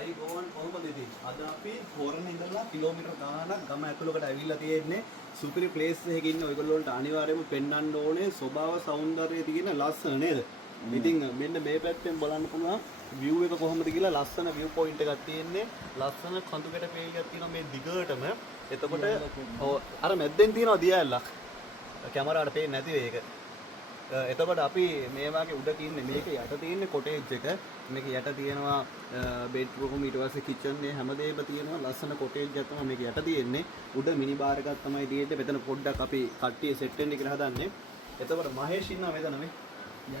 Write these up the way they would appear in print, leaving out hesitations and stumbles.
අයි ගෝවන් කොහොමද ඉතින්? අද අපි හොරණ ඉඳලා කිලෝමීටර් ගාණක් ගම ඇතුළකට ඇවිල්ලා තියෙන්නේ. සුපිරි ප්ලේස් එකක ඉන්න ඔයගොල්ලෝ වලට අනිවාර්යයෙන්ම පෙන්වන්න ඕනේ ස්වභාව සෞන්දර්යය තියෙන ලස්සන නේද? ඉතින් මෙන්න මේ පැත්තෙන් බලන්න පුළුවන් view එක කොහොමද කියලා ලස්සන view point එකක් තියෙන්නේ. ලස්සන කඳුකට පේලියක් තියෙනවා මේ දිගටම. එතකොට අර මැද්දෙන් තියෙනවා දියැලක්. කැමරාවට පේන්නේ නැති වෙයි ඒක. එතකොට අපි මේ වගේ උඩ තියන්නේ මේක යට තියෙන්නේ කොටේජ් එක. මේක යට තියෙනවා බෙඩ්රූම් ඊට පස්සේ කිචන් මේ හැමදේම තියෙනවා ලස්සන කොටේජ් එකක් තමයි මේක යට තියෙන්නේ. උඩ මිනි බාර් එකක් තමයි තියෙන්නේ. මෙතන පොඩ්ඩක් අපි කට්ටිය සෙට් වෙන්න කියලා හදන්නේ. එතකොට මහේෂ් ඉන්නවා මෙතන මේ.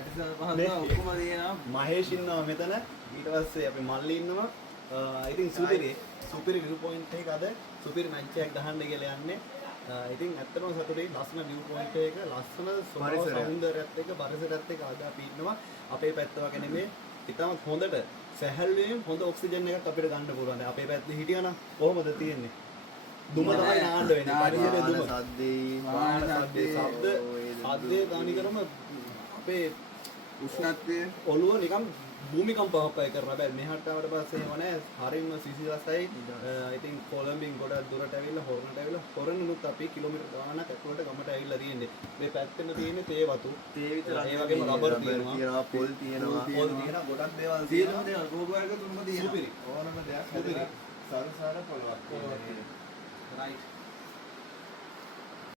යටිසල් පහක් ඔක්කොම තියෙනවා. මහේෂ් ඉන්නවා මෙතන. ඊට පස්සේ අපි මල්ලි ඉන්නවා. ඉතින් සුපිරි view point එක අද සුපිරි මැච් එකක් ගහන්න කියලා යන්නේ. ඉතින් ඇත්තටම සතුටුයි ලස්සන view point එක ලස්සන සෞන්දර්යයත් එක්ක පරිසරයත් එක්ක ආද අපි ඉන්නවා අපේ පැත්ත වගේ නෙමෙයි ඉතාලම හොඳට සැහැල්ලුවෙන් හොඳ ඔක්සිජන් එකක් අපිට ගන්න පුළුවන්. දැන් අපේ පැත්තේ හිටියනම් කොහොමද තියෙන්නේ? දුම තමයි නාන්න වෙන්නේ. පරිසරයේ දුම. සද්දේ තනිකරම අපේ උෂ්ණත්වය ඔළුව නිකන් භූමිකම්පාවක් අය කරනවා. හැබැයි මෙහාට ආවට පස්සේ එහෙම නැහැ. හරියම සිසිලසයි. ඉතින් කොළඹින් ගොඩක් දුරට ඇවිල්ලා හොරණට ඇවිල්ලා හොරණුත් අපි කිලෝමීටර් ගාණක් ඇතුළට ගමට ඇවිල්ලා තියෙන්නේ. මේ පැත්තෙම තියෙන්නේ තේ වතු. තේ විතරක් ඒ වගේම රබර් තියෙනවා. පොල් තියෙනවා. ගොඩක් දේවල් තියෙනවා. රෝග වර්ග තුනම තියෙනවා. ඕනම දෙයක්. සරසාර පොළවක්. රයිට්.